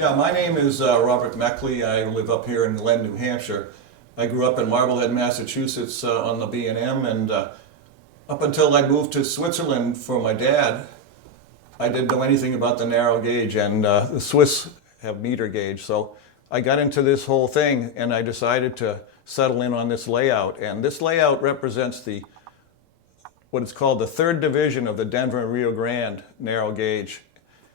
Yeah, my name is Robert Meckley. I live up here in Glen, New Hampshire. I grew up in Marblehead, Massachusetts on the B&M, and up until I moved to Switzerland for my dad, I didn't know anything about the narrow gauge, and the Swiss have meter gauge. So I got into this whole thing, and I decided to settle in on this layout. And this layout represents what is called the third division of the Denver and Rio Grande narrow gauge.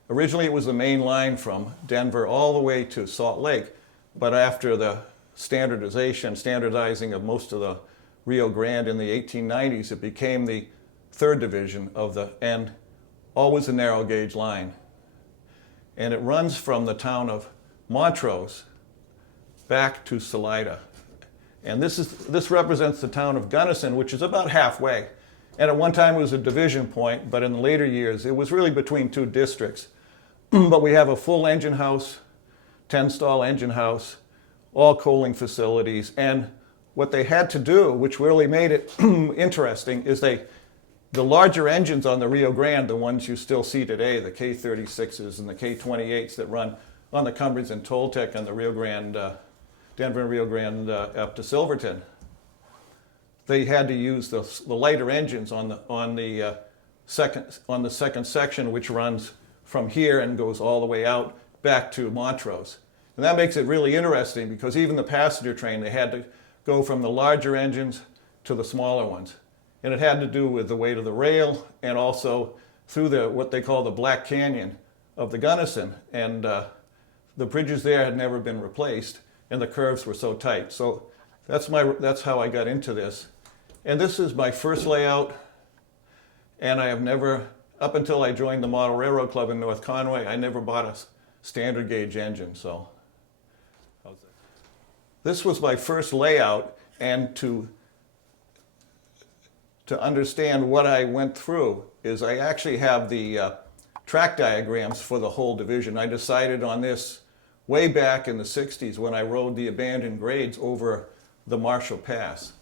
Originally, it was the main line from Denver all the way to Salt Lake, but after the standardizing of most of the Rio Grande in the 1890s, it became the third division and always a narrow gauge line. And it runs from the town of Montrose back to Salida. And this represents the town of Gunnison, which is about halfway. And at one time it was a division point, but in the later years it was really between two districts. But we have a full engine house, 10-stall engine house, all coaling facilities. And what they had to do, which really made it interesting, is the larger engines on the Rio Grande, the ones you still see today, the K36s and the K28s that run on the Cumbres and Toltec and the Rio Grande, Denver and Rio Grande up to Silverton. They had to use the lighter engines on the second section, which runs from here and goes all the way out back to Montrose. And that makes it really interesting because even the passenger train, they had to go from the larger engines to the smaller ones. And it had to do with the weight of the rail and also through what they call the Black Canyon of the Gunnison. And the bridges there had never been replaced and the curves were so tight. So that's how I got into this. And this is my first layout, and I have never, up until I joined the Model Railroad Club in North Conway, I never bought a standard gauge engine. So how's that? This was my first layout, and to understand what I went through is I actually have the track diagrams for the whole division. I decided on this way back in the 60s when I rode the abandoned grades over the Marshall Pass.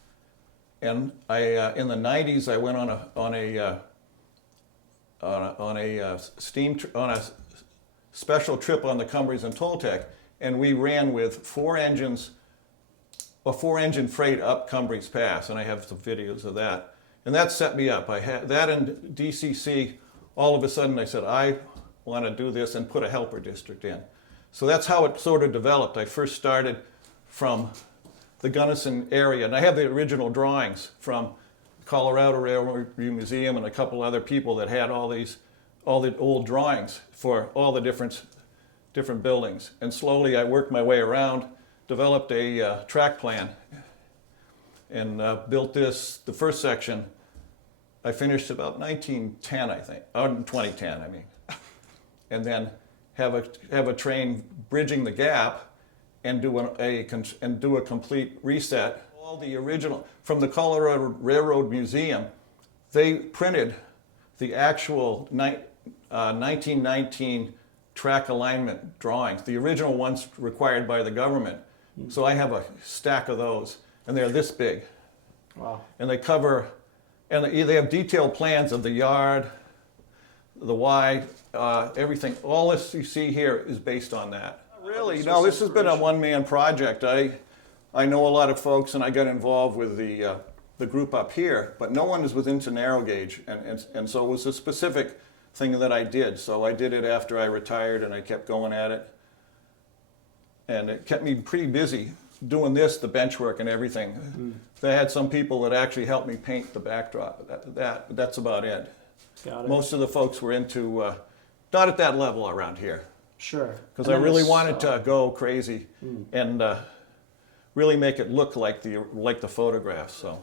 And in the 90s, I went on a special trip on the Cumbres and Toltec, and we ran with a four-engine freight up Cumbres Pass, and I have some videos of that. And that set me up. I had that in DCC. All of a sudden, I said, I want to do this and put a helper district in. So that's how it sort of developed. I first started from the Gunnison area, and I have the original drawings from Colorado Railroad Museum and a couple other people that had all the old drawings for all the different buildings. And slowly I worked my way around, developed a track plan, and built this. The first section I finished about 1910, I think, 2010, I mean, and then have a train bridging the gap and do a complete reset. All the original, from the Colorado Railroad Museum, they printed the actual 1919 track alignment drawings, the original ones required by the government. So I have a stack of those, and they're this big. Wow. And they cover, and they have detailed plans of the yard, the Y, everything. All this you see here is based on that. Really, no, this has been a one-man project. I know a lot of folks, and I got involved with the group up here, but no one was into narrow gauge, and so it was a specific thing that I did. So I did it after I retired, and I kept going at it, and it kept me pretty busy doing this, the bench work and everything. They had some people that actually helped me paint the backdrop. That's about it. Got it. Most of the folks were into, not at that level around here. Sure. Because I really wanted to go crazy and really make it look like the photographs. So,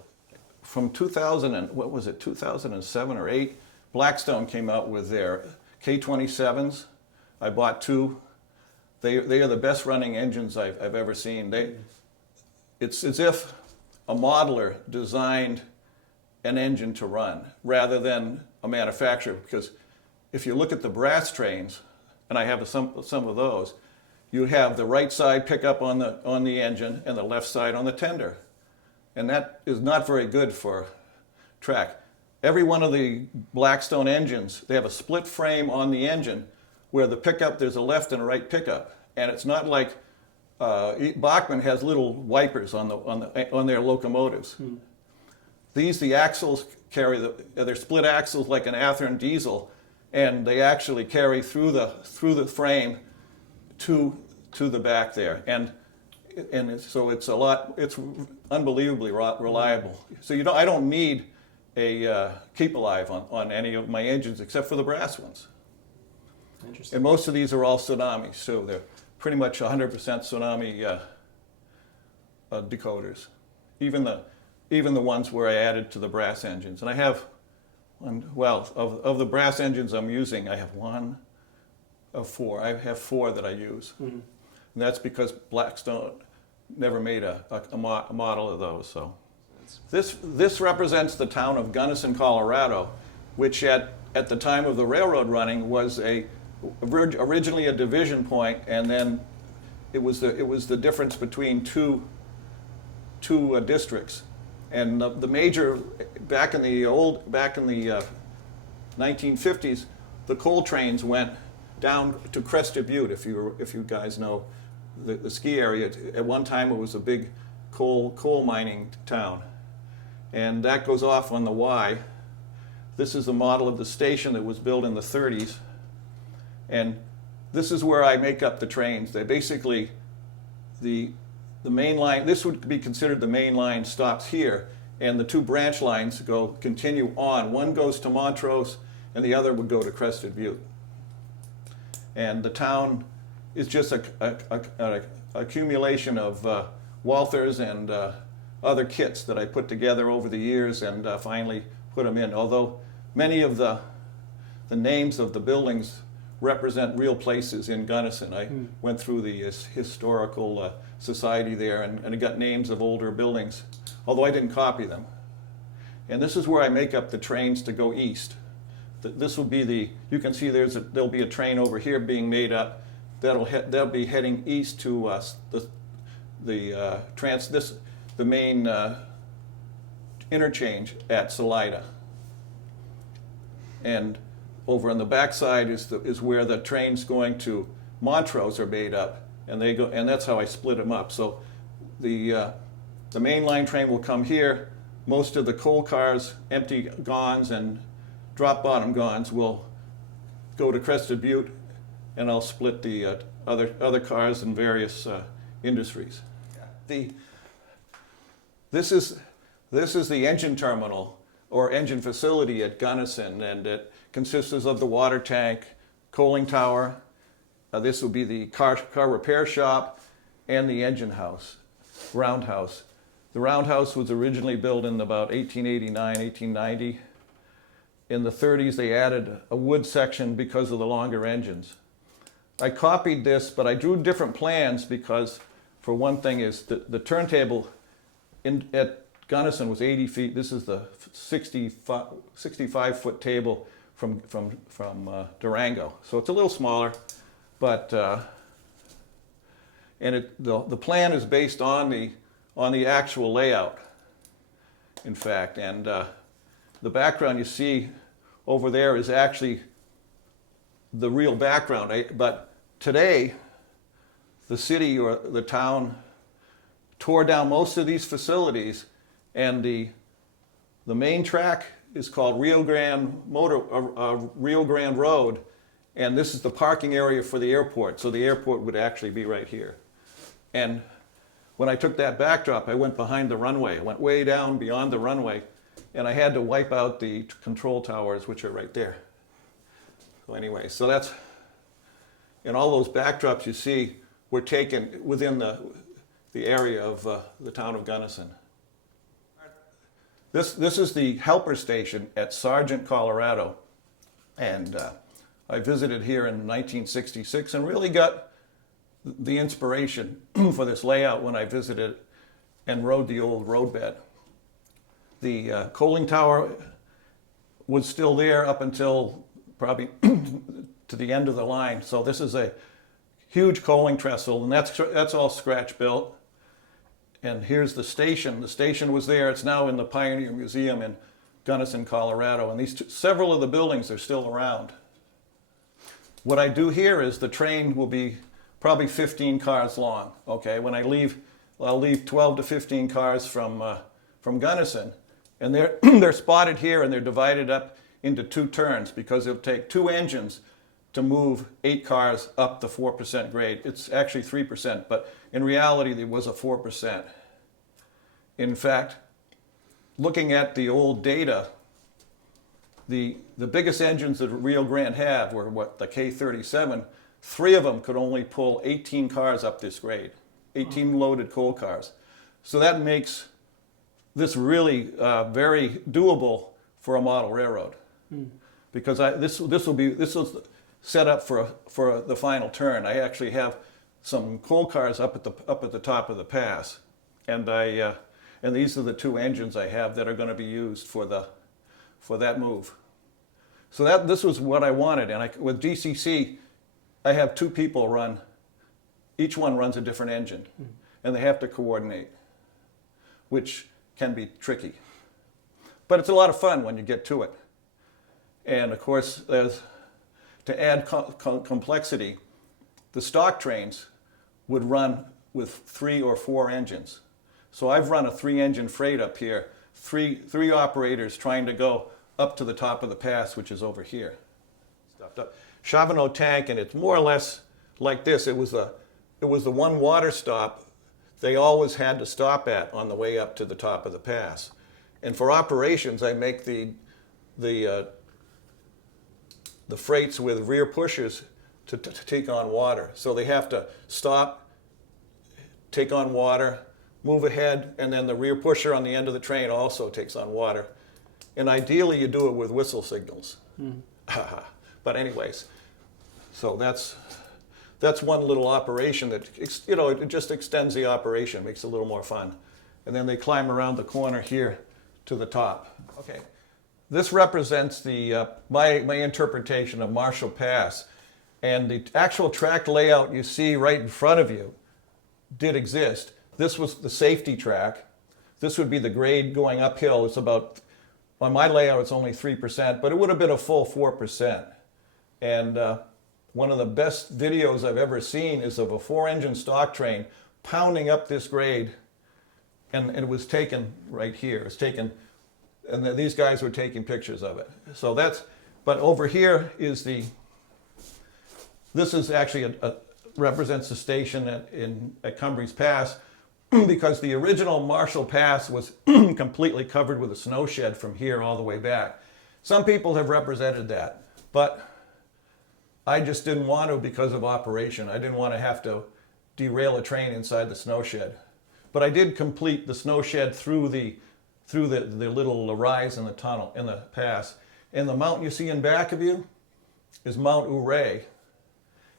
from 2007 or 8, Blackstone came out with their K27s. I bought 2. They are the best running engines I've ever seen. It's as if a modeler designed an engine to run rather than a manufacturer. Because if you look at the brass trains, and I have some of those, you have the right side pickup on the engine and the left side on the tender. And that is not very good for track. Every one of the Blackstone engines, they have a split frame on the engine where the pickup, there's a left and a right pickup. and it's not like Bachmann has little wipers on their locomotives. The axles carry they're split axles like an Athearn diesel, and they actually carry through the frame to the back there, and so it's unbelievably reliable. So I don't need a keep alive on any of my engines except for the brass ones. Interesting. And most of these are all tsunamis, so they're pretty much 100% tsunami decoders. Even the ones where I added to the brass engines. And I have of the brass engines I'm using, I have one of four. I have four that I use. Mm-hmm. And that's because Blackstone never made a model of those. So this represents the town of Gunnison, Colorado, which at the time of the railroad running was originally a division point, and then it was the difference between two districts. And the major back in the 1950s, the coal trains went down to Crested Butte. If you guys know the ski area, at one time it was a big coal mining town, and that goes off on the Y. This is a model of the station that was built in the 30s, and this is where I make up the trains. They basically the main line, this would be considered the main line, stops here, and the two branch lines continue on. One goes to Montrose, and the other would go to Crested Butte. And the town is just a accumulation of Walthers and other kits that I put together over the years and finally put them in. Although many of the names of the buildings represent real places in Gunnison. I went through the historical society there and I got names of older buildings, although I didn't copy them. And this is where I make up the trains to go east. This will be you can see there'll be a train over here being made up that'll be heading east to the main interchange at Salida. And over on the backside is where the trains going to Montrose are made up, and that's how I split them up. So the main line train will come here. Most of the coal cars, empty gons and drop bottom gons, will go to Crested Butte, and I'll split the other cars in various industries. This is the engine terminal or engine facility at Gunnison, and it consists of the water tank, coaling tower. This will be the car repair shop and the engine house, roundhouse. The roundhouse was originally built in about 1889, 1890. In the 30s, they added a wood section because of the longer engines. I copied this, but I drew different plans because, for one thing, is the turntable at Gunnison was 80 feet. This is the 65-foot table from Durango. So it's a little smaller, but the plan is based on the actual layout, in fact. And the background you see over there is actually the real background. But today, the city or the town tore down most of these facilities, and the main track is called Rio Grande Road, and this is the parking area for the airport. So the airport would actually be right here. And when I took that backdrop, I went behind the runway. I went way down beyond the runway, and I had to wipe out the control towers, which are right there. So anyway, so that's, and all those backdrops you see were taken within the area of the town of Gunnison. This is the helper station at Sargent, Colorado, and I visited here in 1966 and really got the inspiration for this layout when I visited and rode the old roadbed. The coaling tower was still there up until probably to the end of the line. So this is a huge coaling trestle, and that's all scratch built. And here's the station. The station was there. It's now in the Pioneer Museum in Gunnison, Colorado. And several of the buildings are still around. What I do here is the train will be probably 15 cars long. Okay, when I leave, I'll leave 12 to 15 cars from Gunnison, and they're they're spotted here, and they're divided up into 2 turns because it'll take 2 engines to move 8 cars up the 4% grade. It's actually 3%, but in reality, there was a 4%. In fact, looking at the old data, the biggest engines that Rio Grande had were the K37. 3 of them could only pull 18 cars up this grade, 18 loaded coal cars. So that makes this really very doable for a model railroad, because this was set up for the final turn. I actually have some coal cars up at the top of the pass, and these are the 2 engines I have that are going to be used for that move. So this was what I wanted, and with GCC, I have 2 people run. Each one runs a different engine, and they have to coordinate, which can be tricky. But it's a lot of fun when you get to it. And of course, to add complexity, the stock trains would run with 3 or 4 engines. So I've run a 3-engine freight up here, three operators trying to go up to the top of the pass, which is over here. Stuffed up. Charbonneau tank, and it's more or less like this. It was the one water stop they always had to stop at on the way up to the top of the pass. And for operations, I make the freights with rear pushers to take on water. So they have to stop, take on water, move ahead, and then the rear pusher on the end of the train also takes on water. And ideally, you do it with whistle signals. But anyways, so that's one little operation that, it just extends the operation, makes it a little more fun. And then they climb around the corner here to the top. Okay, this represents my interpretation of Marshall Pass, and the actual track layout you see right in front of you did exist. This was the safety track. This would be the grade going uphill. It's about, on my layout, it's only 3%, but it would have been a full 4%. And one of the best videos I've ever seen is of a 4-engine stock train pounding up this grade, and it was taken right here. It's taken, and these guys were taking pictures of it. So but over here is this is actually represents the station at Cumbries Pass, because the original Marshall Pass was completely covered with a snow shed from here all the way back. Some people have represented that, but I just didn't want to because of operation. I didn't want to have to derail a train inside the snow shed. But I did complete the snow shed through the little rise in the tunnel, in the pass. And the mountain you see in back of you is Mount Ouray.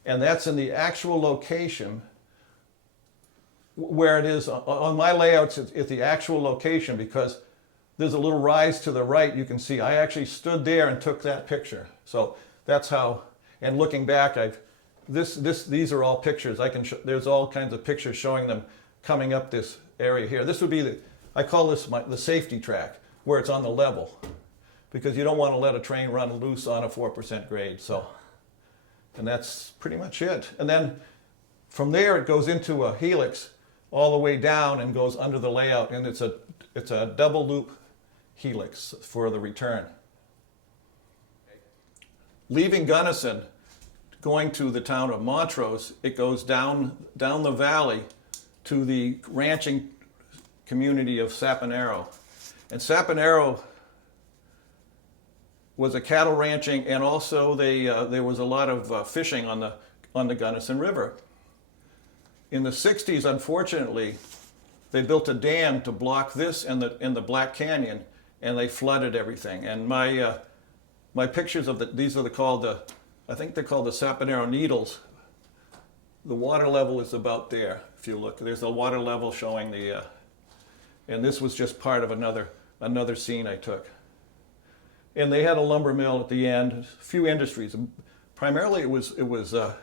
And that's in the actual location where it is. On my layouts, it's at the actual location, because there's a little rise to the right. You can see I actually stood there and took that picture. So that's how. And looking back, these are all pictures. There's all kinds of pictures showing them coming up this area here. This would be I call this the safety track, where it's on the level, because you don't want to let a train run loose on a 4% grade. So, and that's pretty much it. And then from there, it goes into a helix all the way down and goes under the layout, and it's a double loop helix for the return. Leaving Gunnison, going to the town of Montrose, it goes down the valley to the ranching community of Saponaro. And Saponaro was a cattle ranching, and also there was a lot of fishing on the Gunnison River. In the 60s, unfortunately, they built a dam to block this and the Black Canyon, and they flooded everything. And my pictures of these are I think they're called the Saponaro Needles. The water level is about there. If you look, there's a water level showing and this was just part of another scene I took. And they had a lumber mill at the end, a few industries. Primarily it was a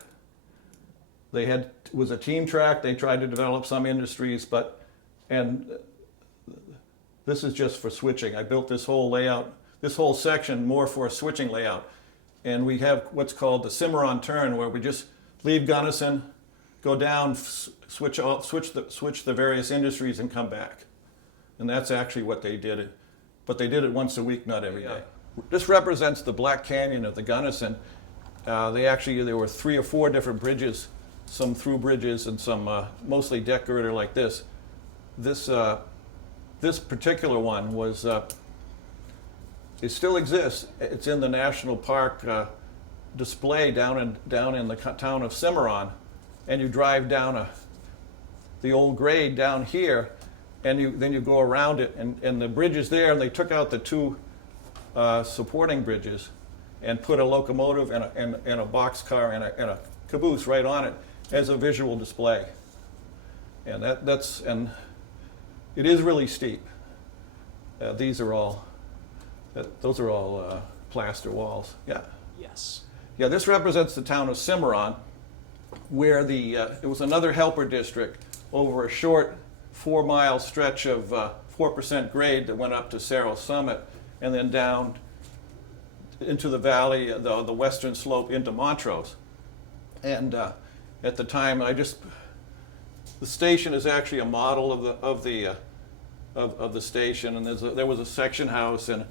team track. They tried to develop some industries, and this is just for switching. I built this whole layout, this whole section more for a switching layout. And we have what's called the Cimarron turn, where we just leave Gunnison, go down, switch the various industries, and come back. And that's actually what they did. But they did it once a week, not every day. This represents the Black Canyon of the Gunnison. There were 3 or 4 different bridges, some through bridges and some mostly deck girder like this. This particular one was, it still exists. It's in the National Park display down in the town of Cimarron, and you drive down the old grade down here, and then you go around it, and the bridge is there, and they took out the 2 supporting bridges and put a locomotive and a boxcar and a caboose right on it as a visual display. And it is really steep. Those are all plaster walls. Yeah. Yes. Yeah, this represents the town of Cimarron, where it was another helper district over a short 4-mile stretch of 4% grade that went up to Cerro Summit and then down into the valley, the western slope into Montrose. And at the time, the station is actually a model of the station, and there was a section house and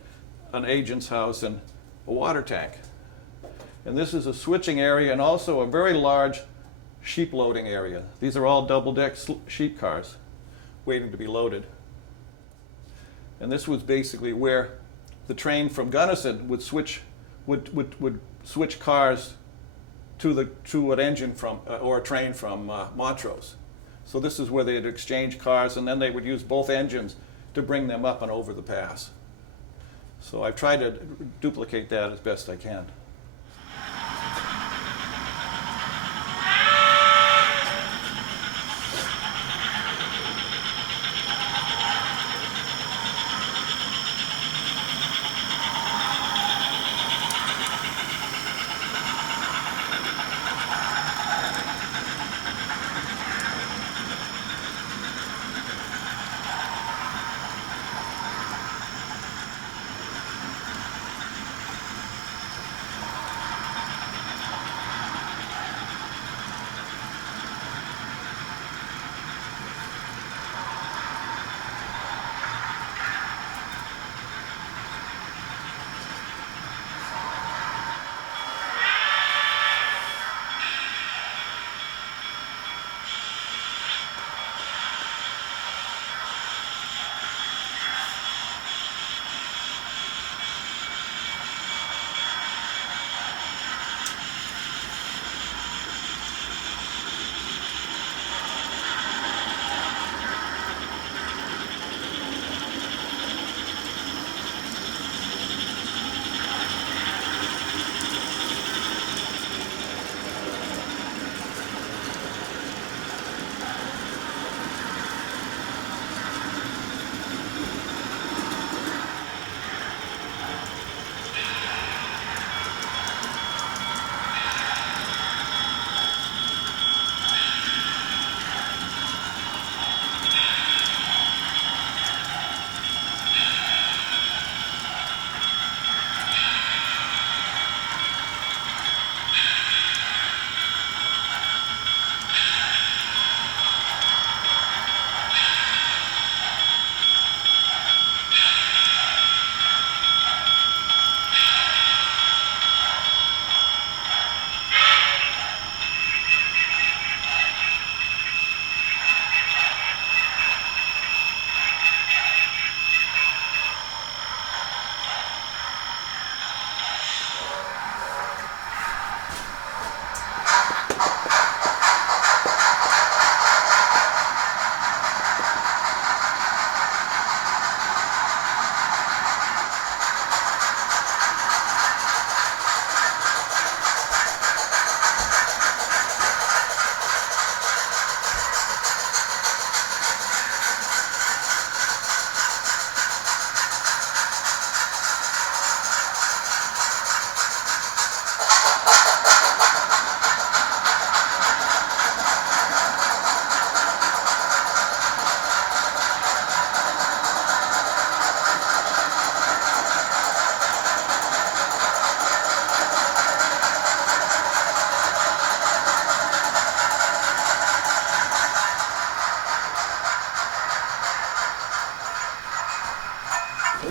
an agent's house and a water tank. And this is a switching area and also a very large sheep loading area. These are all double-deck sheep cars waiting to be loaded. And this was basically where the train from Gunnison would switch cars to an engine from or a train from Montrose. So this is where they'd exchange cars, and then they would use both engines to bring them up and over the pass. So I've tried to duplicate that as best I can.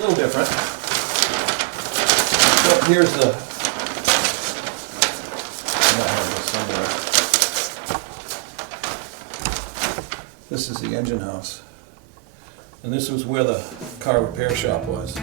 little different. But here's the, I have this somewhere. This is the engine house. And this was where the car repair shop was.